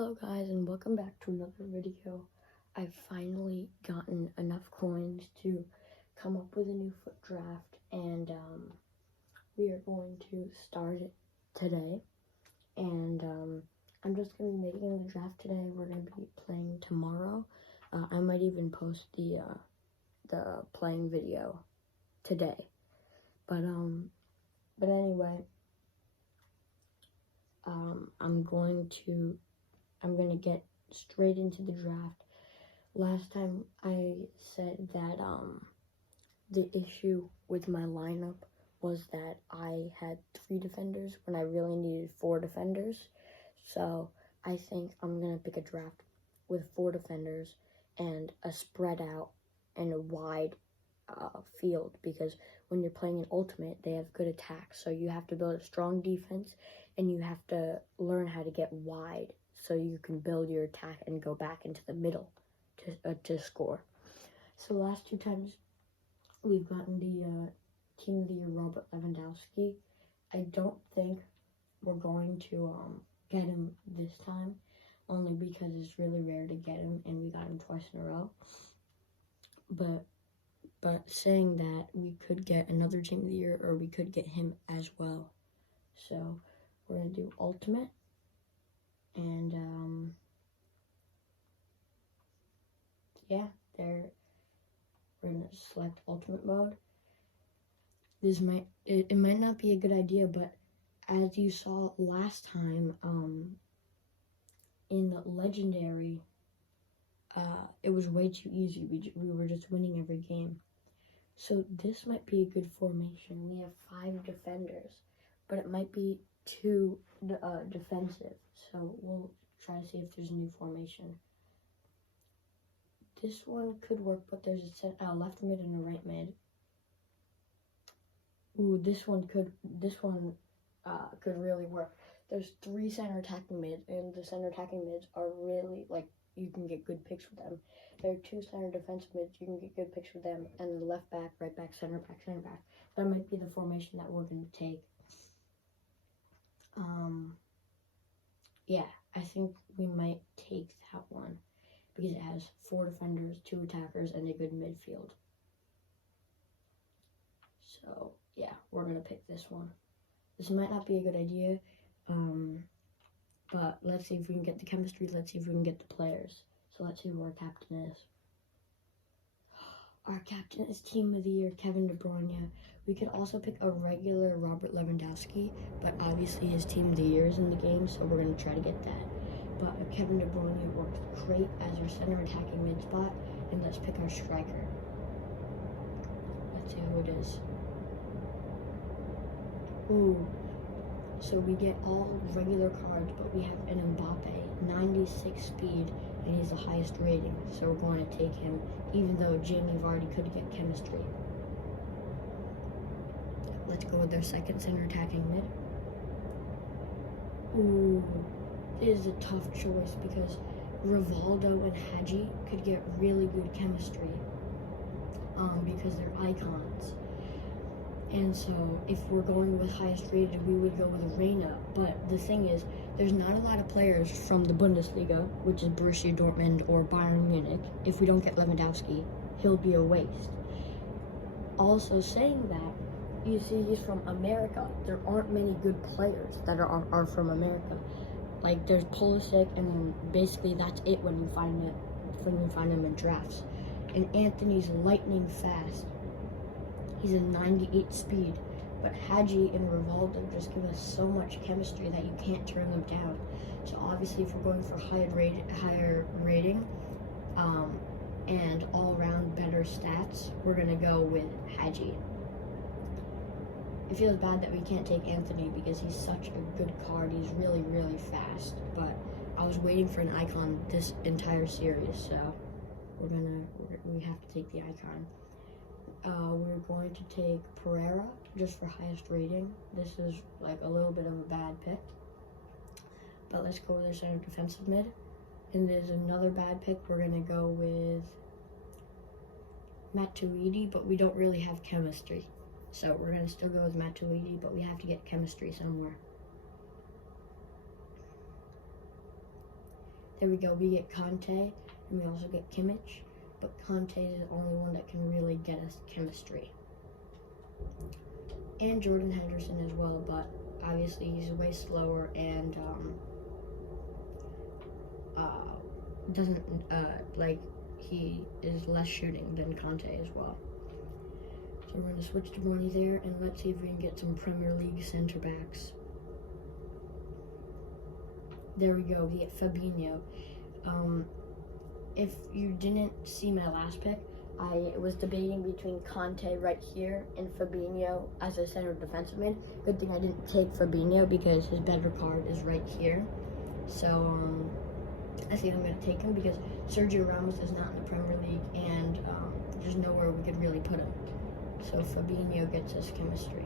Hello guys, and welcome back to another video. I've finally gotten enough coins to come up with a new Fut Draft, and we are going to start it today. And I'm just going to be making the draft today. We're going to be playing tomorrow. I might even post the playing video today. But anyway, I'm going to get straight into the draft. Last time I said that the issue with my lineup was that I had 3 defenders when I really needed 4 defenders. So I think I'm going to pick a draft with 4 defenders and a spread out and a wide field, because when you're playing an ultimate, they have good attacks. So you have to build a strong defense and you have to learn how to get wide so you can build your attack and go back into the middle to score. So the last 2 times we've gotten the Team of the Year Robert Lewandowski. I don't think we're going to get him this time, only because it's really rare to get him, and we got him twice in a row. But saying that, we could get another Team of the Year, or we could get him as well. So we're going to do Ultimate, and yeah, we're going to select Ultimate mode. It might not be a good idea, but as you saw last time, in the Legendary, it was way too easy. We were just winning every game. So this might be a good formation. We have 5 defenders, but it might be too defensive. So we'll try to see if there's a new formation. This one could work, but there's a left mid and a right mid. Ooh, this one could really work. There's 3 center attacking mids, and the center attacking mids are really, you can get good picks with them. There are 2 center defensive mids, you can get good picks with them, and the left back, right back, center back, center back. That might be the formation that we're going to take. Yeah, I think we might take that one, because it has 4 defenders, 2 attackers, and a good midfield. So, yeah, we're going to pick this one. This might not be a good idea, but let's see if we can get the chemistry. Let's see if we can get the players. So let's see who our captain is. Our captain is Team of the Year, Kevin De Bruyne. We could also pick a regular Robert Lewandowski, but obviously his Team of the Year is in the game, so we're going to try to get that. But Kevin De Bruyne works great as our center attacking mid spot, and let's pick our striker. Let's see who it is. Ooh, so we get all regular cards, but we have an Mbappe, 96 speed, and he's the highest rating, so we're going to take him, even though Jamie Vardy could get chemistry. Let's go with their second center attacking mid. Ooh, it is a tough choice, because Rivaldo and Hadji could get really good chemistry, because they're icons. And so, if we're going with highest rated, we would go with Reina. But the thing is, there's not a lot of players from the Bundesliga, which is Borussia Dortmund or Bayern Munich. If we don't get Lewandowski, he'll be a waste. Also, saying that, you see he's from America. There aren't many good players that are from America. Like, there's Pulisic, and then basically that's it when you find him in drafts. And Anthony's lightning fast. He's a 98 speed, but Hadji and Rivaldo just give us so much chemistry that you can't turn them down. So obviously, if we're going for higher rating, and all-around better stats, we're gonna go with Hadji. It feels bad that we can't take Anthony, because he's such a good card. He's really, really fast, but I was waiting for an icon this entire series, so we have to take the icon. We're going to take Pereira just for highest rating. This is like a little bit of a bad pick, but let's go with our center defensive mid. And there's another bad pick. We're going to go with Matuidi, but we don't really have chemistry. So we're going to still go with Matuidi, but we have to get chemistry somewhere. There we go. We get Conte, and we also get Kimmich. But Conte is the only one that can really get us chemistry. And Jordan Henderson as well, but obviously he's way slower and doesn't he is less shooting than Conte as well. So we're going to switch to Brony there, and let's see if we can get some Premier League center backs. There we go. We get Fabinho. If you didn't see my last pick, I was debating between Conte right here and Fabinho as a center defensive mid. Good thing I didn't take Fabinho because his better card is right here. So I think I'm going to take him because Sergio Ramos is not in the Premier League, and there's nowhere we could really put him. So Fabinho gets us chemistry.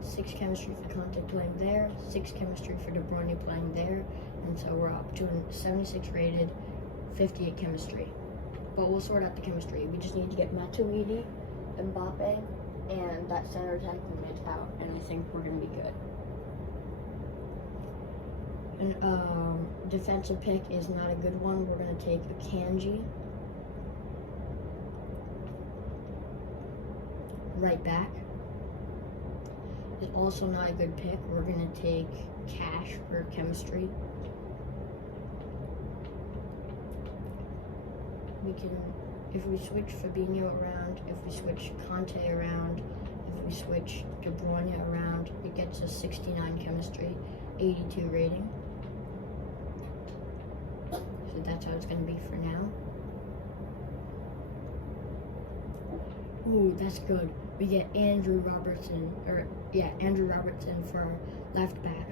Six chemistry for Conte playing there, 6 chemistry for De Bruyne playing there, and so we're up to a 76 rated, 58 chemistry. But we'll sort out the chemistry. We just need to get Matuidi, Mbappe, and that center attacking mid out, and I think we're going to be good. And defensive pick is not a good one. We're going to take Akanji. Right back. Is also not a good pick. We're going to take Cash for chemistry. We can, if we switch Fabinho around, if we switch Conte around, if we switch De Bruyne around, it gets us 69 chemistry, 82 rating. So that's how it's going to be for now. Ooh, that's good. We get Andrew Robertson for left back.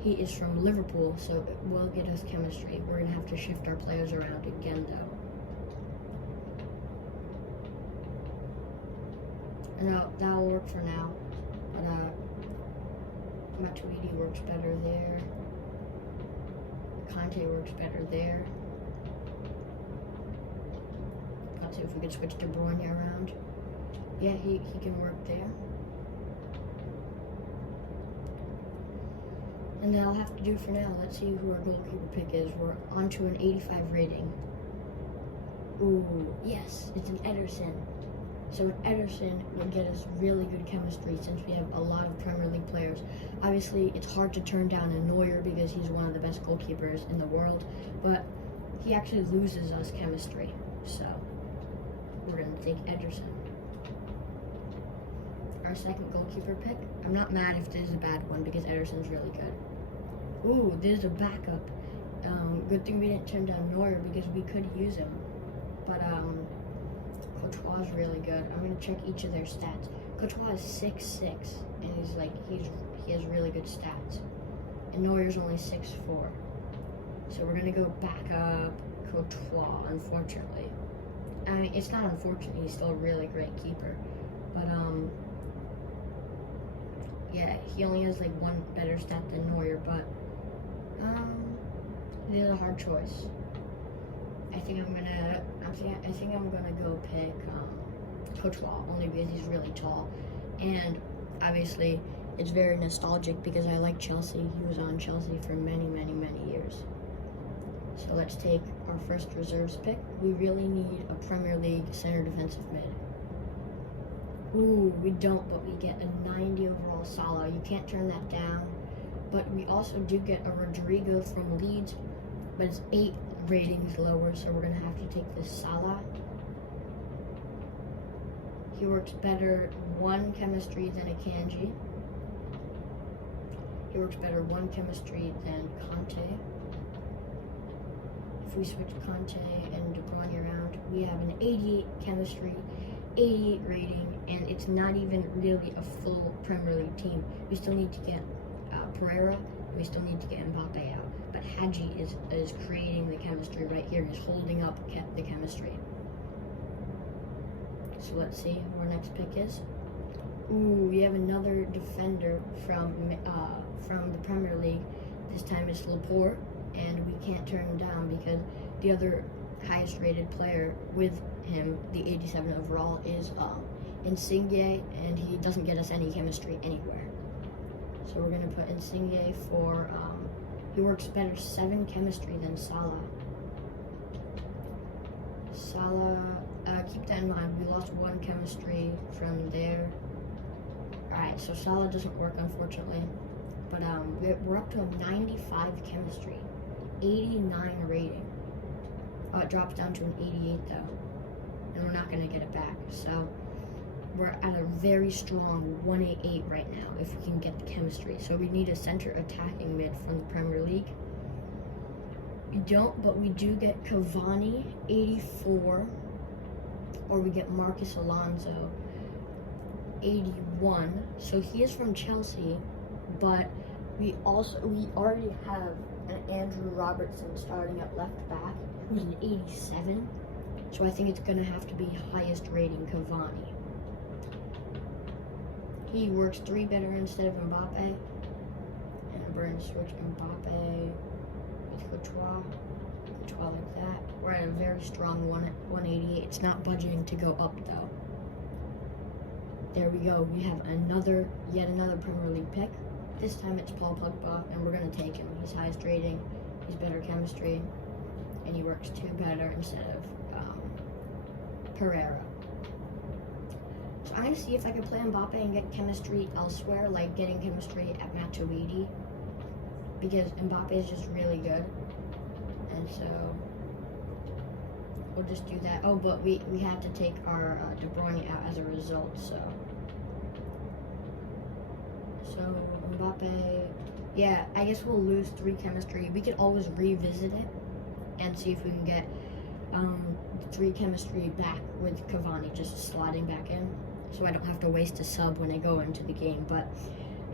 He is from Liverpool, so it will get us chemistry. We're going to have to shift our players around again, though. No, that'll work for now. But Matuidi works better there. Conte works better there. Let's see if we can switch De Bruyne around. Yeah, he can work there. And that'll have to do for now. Let's see who our goalkeeper pick is. We're onto an 85 rating. Ooh, yes, it's an Ederson. So Ederson will get us really good chemistry since we have a lot of Premier League players. Obviously, it's hard to turn down a Neuer because he's one of the best goalkeepers in the world, but he actually loses us chemistry. So we're going to take Ederson. Our second goalkeeper pick. I'm not mad if this is a bad one because Ederson's really good. Ooh, this is a backup. Good thing we didn't turn down Neuer because we could use him. But Courtois is really good. I'm gonna check each of their stats. Courtois is 6'6", and he has really good stats. And Neuer's only 6'4". So we're gonna go back up Courtois, unfortunately. I mean, it's not unfortunate, he's still a really great keeper. But yeah, he only has like one better stat than Neuer, but it is a hard choice. I think I'm gonna go pick Courtois only because he's really tall, and obviously it's very nostalgic because I like Chelsea. He was on Chelsea for many years. So let's take our first reserves pick. We really need a Premier League center defensive mid. Ooh, we don't, but we get a 90 overall Salah. You can't turn that down. But we also do get a Rodrigo from Leeds, but it's 8 ratings lower, so we're going to have to take this Salah. He works better 1 chemistry than Akanji. He works better 1 chemistry than Conte. If we switch Conte and De Bruyne around, we have an 88 chemistry, 88 rating, and it's not even really a full Premier League team. We still need to get Pereira, and we still need to get Mbappe out. But Hadji is creating the chemistry right here. He's holding up the chemistry. So let's see who our next pick is. Ooh, we have another defender from the Premier League. This time it's Laporte, and we can't turn him down because the other highest rated player with him, the 87 overall, is Insigne, and he doesn't get us any chemistry anywhere. So So we're gonna put Insigne for. He works better 7 chemistry than Salah. Salah, keep that in mind. We lost 1 chemistry from there. Alright, so Salah doesn't work, unfortunately. But we're up to a 95 chemistry, 89 rating. Oh, it drops down to an 88 though, and we're not gonna get it back. So we're at a very strong 188 right now if we can get the chemistry. So we need a center attacking mid from the Premier League. We don't, but we do get Cavani 84, or we get Marcus Alonso 81. So he is from Chelsea, but we already have an Andrew Robertson starting at left back who's an 87. So I think it's gonna have to be highest rating Cavani. He works 3 better instead of Mbappe. And we're going to switch Mbappe with Courtois like that. We're at a very strong 188. It's not budgeting to go up though. There we go. We have yet another Premier League pick. This time it's Paul Pogba, and we're going to take him. He's highest rating, he's better chemistry, and he works 2 better instead of Pereira. So I'm going to see if I can play Mbappe and get chemistry elsewhere, like getting chemistry at Matuidi, because Mbappe is just really good. And so we'll just do that. Oh, but we had to take our De Bruyne out as a result, so Mbappe, yeah, I guess we'll lose 3 chemistry. We could always revisit it and see if we can get 3 chemistry back with Cavani just sliding back in, so I don't have to waste a sub when I go into the game. But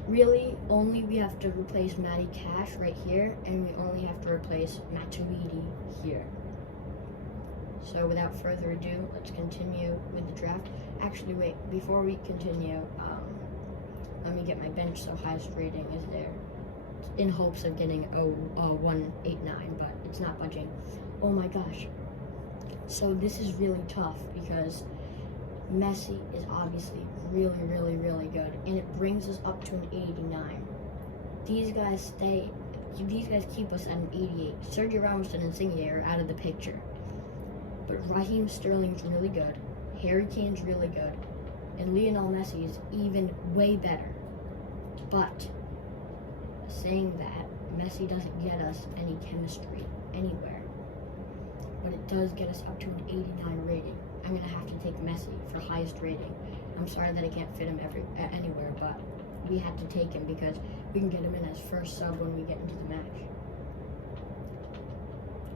really, only we have to replace Matty Cash right here, and we only have to replace Matuidi here. So without further ado, let's continue with the draft. Actually, wait, before we continue, let me get my bench so highest rating is there, in hopes of getting a 189, but it's not budging. Oh my gosh. So this is really tough because Messi is obviously really, really, really good, and it brings us up to an 89. These guys keep us at an 88. Sergio Ramos and Insigne are out of the picture. But Raheem Sterling's really good, Harry Kane's really good, and Lionel Messi is even way better. But saying that, Messi doesn't get us any chemistry anywhere, but it does get us up to an 89 rating. I'm going to have to take Messi for highest rating. I'm sorry that I can't fit him anywhere, but we had to take him because we can get him in as first sub when we get into the match.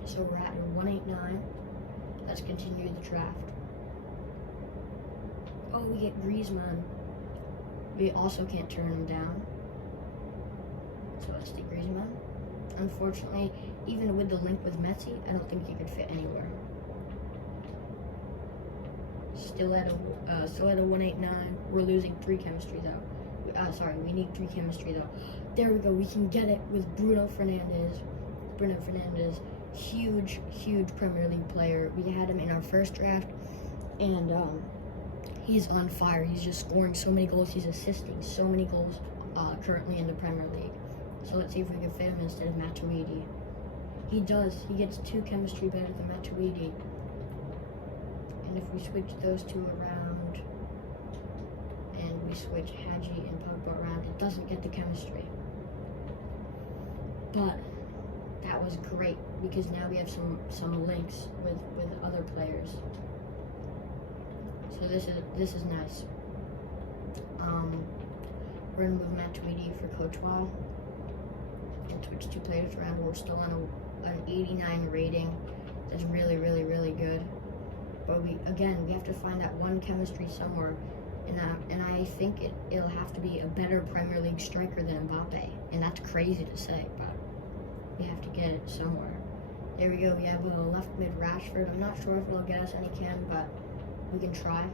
So we're at 189. Let's continue the draft. Oh, we get Griezmann. We also can't turn him down. So let's take Griezmann. Unfortunately, even with the link with Messi, I don't think he could fit anywhere. Still at a 189. We're losing 3 chemistry though. We need 3 chemistry though. There we go. We can get it with Bruno Fernandes. Huge Premier League player. We had him in our first draft, and he's on fire. He's just scoring so many goals. He's assisting so many goals currently in the Premier League. So let's see if we can fit him instead of Matuidi. He does. He gets 2 chemistry better than Matuidi. And if we switch those 2 around, and we switch Hadji and Pogba around, it doesn't get the chemistry. But that was great because now we have some links with other players. So this is nice. We're gonna move Matuidi for Courtois and switch 2 players around. We're still on an 89 rating. That's really, really, really good. But we have to find that 1 chemistry somewhere, and I think it'll have to be a better Premier League striker than Mbappe, and that's crazy to say, but we have to get it somewhere. There we go. We have a left mid Rashford. I'm not sure if it'll get us any chem, but we can try.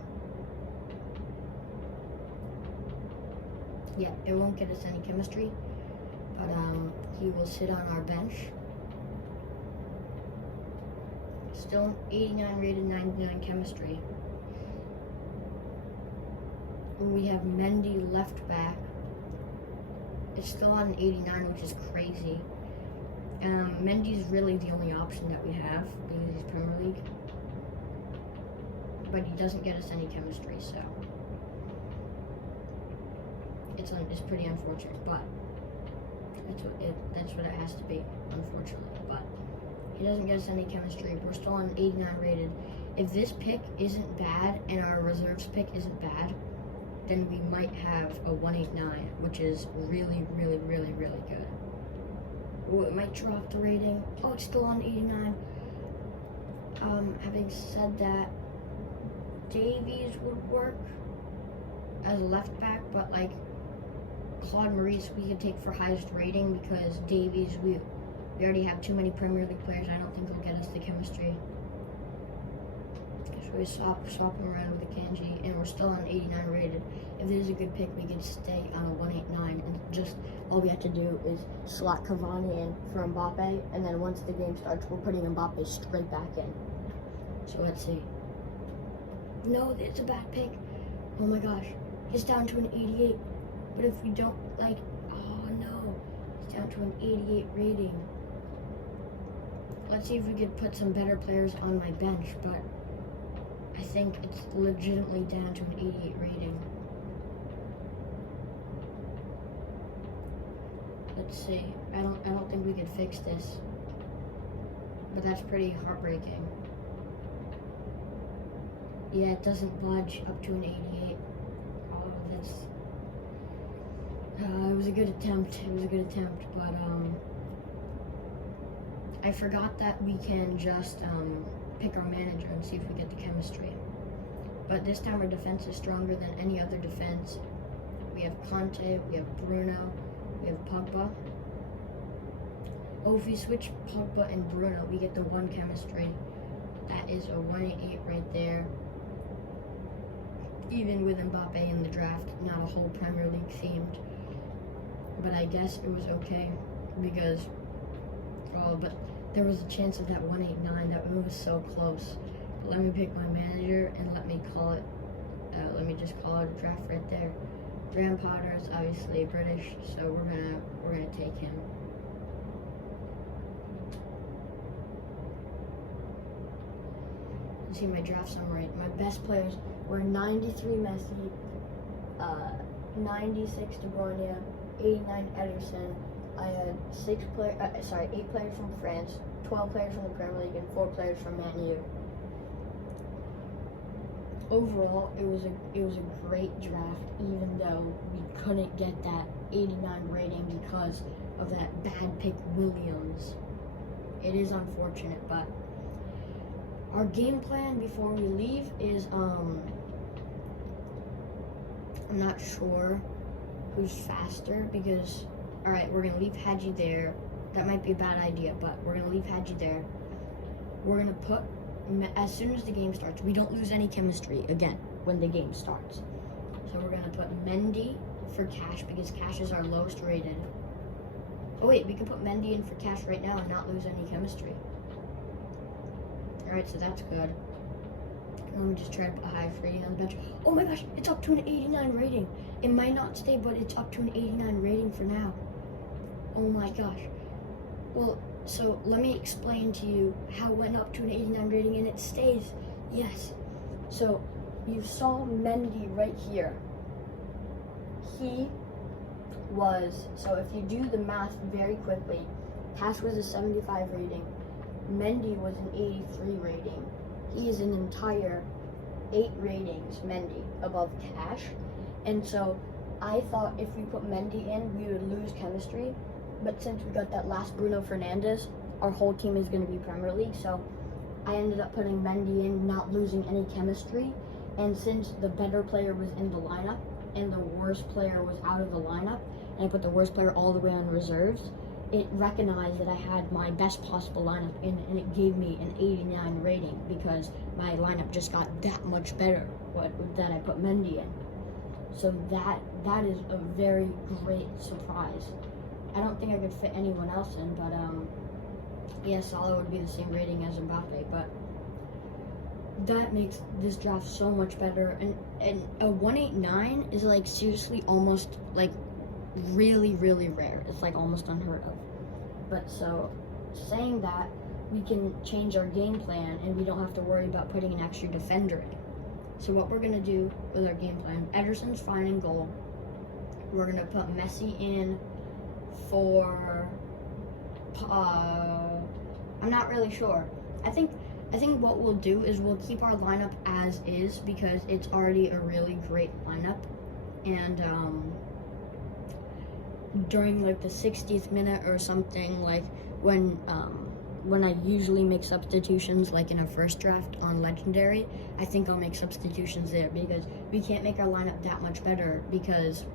Yeah, it won't get us any chemistry, but he will sit on our bench. Still 89 rated, 99 chemistry. We have Mendy left back. It's still on an 89, which is crazy. Mendy's really the only option that we have because he's Premier League. But he doesn't get us any chemistry, so it's pretty unfortunate. But that's what it has to be, unfortunately. But he doesn't get us any chemistry. We're still on 89 rated. If this pick isn't bad and our reserves pick isn't bad, then we might have a 189, which is really, really, really, really good. Oh, it might drop the rating. Oh, it's still on 89. Having said that, Davies would work as a left back, but like Claude Maurice we could take for highest rating because Davies we already have too many Premier League players. I don't think he'll get us the chemistry. So we swap him around with a Kanji, and we're still on 89 rated. If this is a good pick, we can stay on a 189, and just all we have to do is slot Cavani in for Mbappe, and then once the game starts, we're putting Mbappe straight back in. So let's see. No, it's a bad pick. Oh my gosh, it's down to an 88. But if we don't oh no, it's down to an 88 rating. Let's see if we could put some better players on my bench, but I think it's legitimately down to an 88 rating. Let's see. I don't think we could fix this. But that's pretty heartbreaking. Yeah, it doesn't budge up to an 88. Oh, that's it was a good attempt. But I forgot that we can just pick our manager and see if we get the chemistry. But this time our defense is stronger than any other defense. We have Conte, we have Bruno, we have Pogba. Oh, if we switch Pogba and Bruno, we get the 1 chemistry. That is a 188 right there. Even with Mbappe in the draft, not a whole Premier League themed. But I guess it was okay because, but there was a chance of that 189. That was so close. But let me pick my manager and let me call it. Let me just call it a draft right there. Graham Potter is obviously British, so we're gonna take him. Let's see my draft summary. My best players were 93 Messi, 96 De Bruyne, 89 Ederson. I had 8 players from France, 12 players from the Premier League, and 4 players from Man U. Overall, it was a great draft, even though we couldn't get that 89 rating because of that bad pick Williams. It is unfortunate, but our game plan before we leave is I'm not sure who's faster because alright, we're gonna leave Hadji there. That might be a bad idea, but we're gonna leave Hadji there. We're gonna put as soon as the game starts, we don't lose any chemistry again when the game starts. So we're gonna put Mendy for Cash because Cash is our lowest rated. Oh wait, we can put Mendy in for Cash right now and not lose any chemistry. Alright, so that's good. Let me just try to put a high rating on the bench. Oh my gosh, it's up to an 89 rating. It might not stay, but it's up to an 89 rating for now. Oh my gosh. Well, so let me explain to you how it went up to an 89 rating and it stays. Yes. So you saw Mendy right here. He was, so if you do the math very quickly, Cash was a 75 rating. Mendy was an 83 rating. He is an entire 8 ratings, Mendy, above Cash. And so I thought if we put Mendy in, we would lose chemistry. But since we got that last Bruno Fernandes, our whole team is going to be Premier League. So I ended up putting Mendy in, not losing any chemistry. And since the better player was in the lineup and the worst player was out of the lineup, and I put the worst player all the way on reserves, it recognized that I had my best possible lineup in, and it gave me an 89 rating because my lineup just got that much better that I put Mendy in. So that is a very great surprise. I don't think I could fit anyone else in, but yeah, Salah would be the same rating as Mbappe, but that makes this draft so much better. And a 189 is like seriously almost like really, really rare. It's like almost unheard of. But so, saying that, we can change our game plan and we don't have to worry about putting an extra defender in. So what we're going to do with our game plan, Ederson's fine in goal. We're going to put Messi in for, I'm not really sure. I think what we'll do is we'll keep our lineup as is because it's already a really great lineup. And during like the 60th minute or something, like when I usually make substitutions, like in a first draft on Legendary, I think I'll make substitutions there because we can't make our lineup that much better because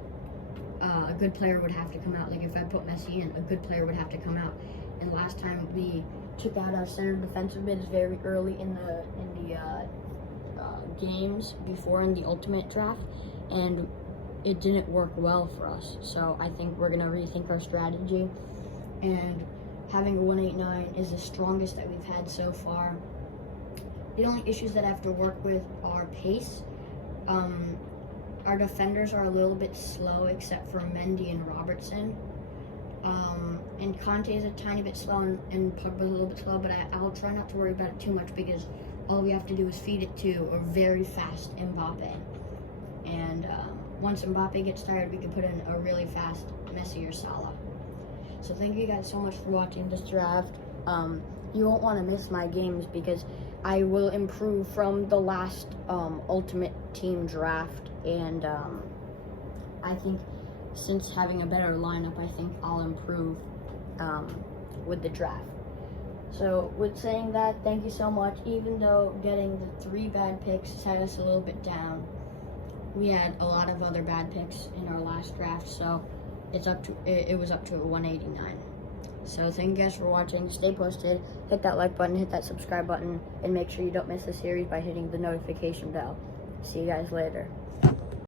a good player would have to come out. Like if I put Messi in, a good player would have to come out. And last time we took out our center defensive mids very early in the games before in the Ultimate Draft, and it didn't work well for us. So I think we're gonna rethink our strategy, and having a 189 is the strongest that we've had so far. The only issues that I have to work with are pace. Our defenders are a little bit slow except for Mendy and Robertson. And Conte is a tiny bit slow and Pogba's a little bit slow, but I'll try not to worry about it too much because all we have to do is feed it to a very fast Mbappe. And once Mbappe gets tired, we can put in a really fast Messi or Salah. So thank you guys so much for watching this draft. You won't want to miss my games because I will improve from the last Ultimate Team draft, and I think since having a better lineup, I think I'll improve with the draft. So with saying that, thank you so much. Even though getting the 3 bad picks set us a little bit down, we had a lot of other bad picks in our last draft, so it was up to a 189. So thank you guys for watching. Stay posted. Hit that like button, hit that subscribe button, and make sure you don't miss the series by hitting the notification bell. See you guys later.